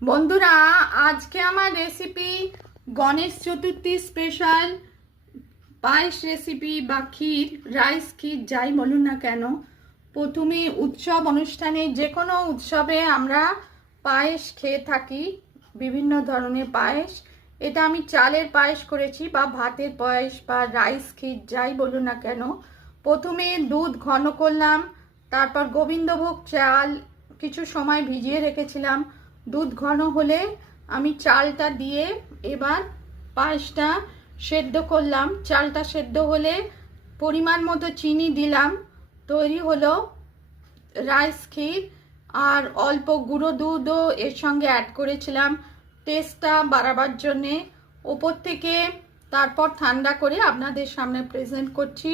বন্ধুরা, আজকে আমার রেসিপি গণেশ চতুর্থী স্পেশাল পায়েস রেসিপি বা ক্ষীর, রাইস ক্ষীর যাই বলুন না কেন। প্রথমে উৎসব অনুষ্ঠানে, যে কোনো উৎসবে আমরা পায়েস খেয়ে থাকি, বিভিন্ন ধরনের পায়েস। এটা আমি চালের পায়েস করেছি বা ভাতের পায়েস বা রাইস ক্ষীর যাই বলুন না কেন। প্রথমে দুধ ঘন করলাম, তারপর গোবিন্দভোগ চাল কিছু সময় ভিজিয়ে রেখেছিলাম। দুধ ঘন হলে আমি চালটা দিয়ে এবার পায়েসটা সেদ্ধ করলাম। চালটা সেদ্ধ হলে পরিমাণ মতো চিনি দিলাম। তৈরি হলো রাইস ক্ষীর। আর অল্প গুঁড়ো দুধও এর সঙ্গে অ্যাড করেছিলাম টেস্টটা বাড়াবার জন্যে। ওপর থেকে তারপর ঠান্ডা করে আপনাদের সামনে প্রেজেন্ট করছি।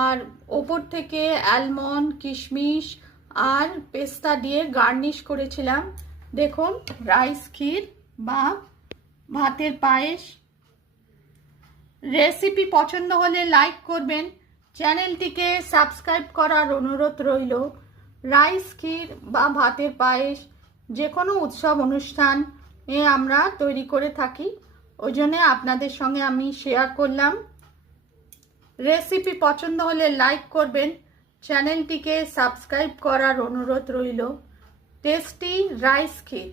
আর ওপর থেকে অ্যালমন্ড, কিশমিশ আর পেস্তা দিয়ে গার্নিশ করেছিলাম। দেখুন রাইস ক্ষীর বা ভাতের পায়েস। রেসিপি পছন্দ হলে লাইক করবেন, চ্যানেলটিকে সাবস্ক্রাইব করার অনুরোধ রইল। রাইস ক্ষীর বা ভাতের পায়েস যে কোনো উৎসব অনুষ্ঠানে আমরা তৈরি করে থাকি, ওই জন্যে আপনাদের সঙ্গে আমি শেয়ার করলাম। রেসিপি পছন্দ হলে লাইক করবেন, চ্যানেলটিকে সাবস্ক্রাইব করার অনুরোধ রইল। টেস্টি রাইস ক্ষীর।